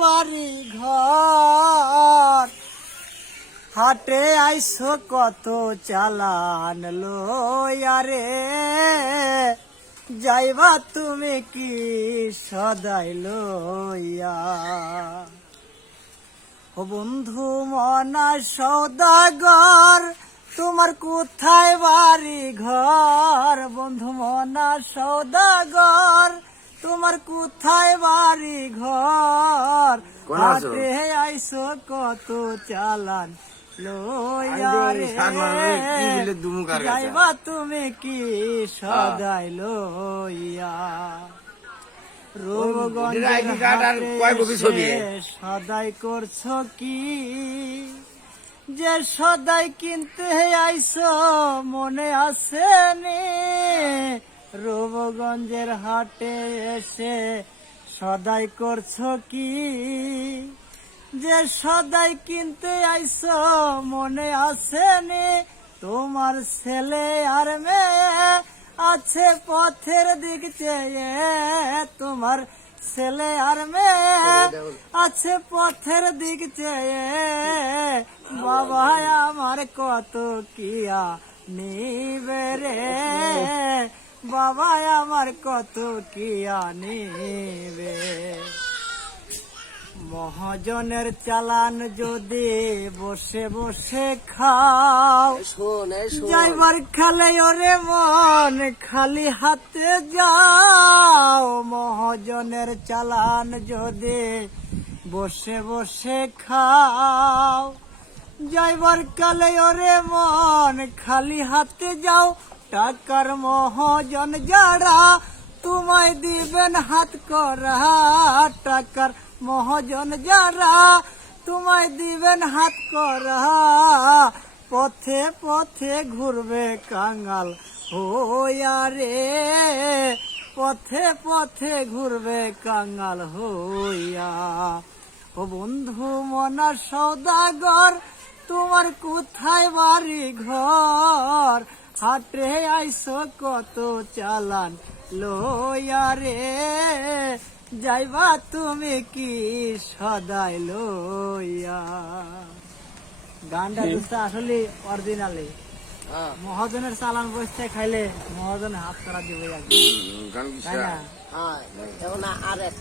বাড়ি ঘর। হাটে আইসো কত চালান লয়ারে যাইবা তুমি কি সদাই লইয়া। ও বন্ধু মনা সৌদাগর, তোমার কোথায় বাড়ি ঘর? বন্ধু মনা সৌদাগর তোমার কোথায় বাড়ি ঘর? হাটে আইসো কত চালান? যাইবা তুমি কি সদাই লইয়া? সদাই করছ কি? যে সদাই কিনতে আইছো মনে আছে নি রূপগঞ্জের হাটে এসে সদাই করছ কি? যে সদাই কিনতে আইছো, মনে আছে নি? তোমার ছেলে আর মেয়ে আছে পথের দিক চেয়ে। তোমার ছেলে আর মেয়ে আছে পথের দিক চেয়ে। বাবা, আমার কত কিয়া নিবে রে? বাবা আমার কত কি নিবে মহাজনের চালান যদি বসে বসে খাও যাইবার খেলে ওরে মন খালি হাতে যাও। মহাজনের চালান যদি বসে বসে খাও যাইবার কালে ওরে মন খালি হাতে যাও। টাকার মহাজন যারা, তোমায় দিবেন হাত করা। টাকার মহাজন যারা, তোমায় দিবেন হাত করা। পথে পথে ঘুরবে কাঙ্গাল হইয়া রে। পথে পথে ঘুরবে কাঙ্গাল হইয়া। ও বন্ধু মনা সৌদাগর, তোমার কোথায় বাড়ি ঘর হাটে আইসো কত চালান লইয়া রে। যাইবা তুমি কি সদাই লইয়া? গানটা দুটো আসলে অরিজিনালি হ্যাঁ। মহাজনের চালান বসতে খাইলে মহাজন হাত করা দিবে গান হ্যাঁ এখন আর একটা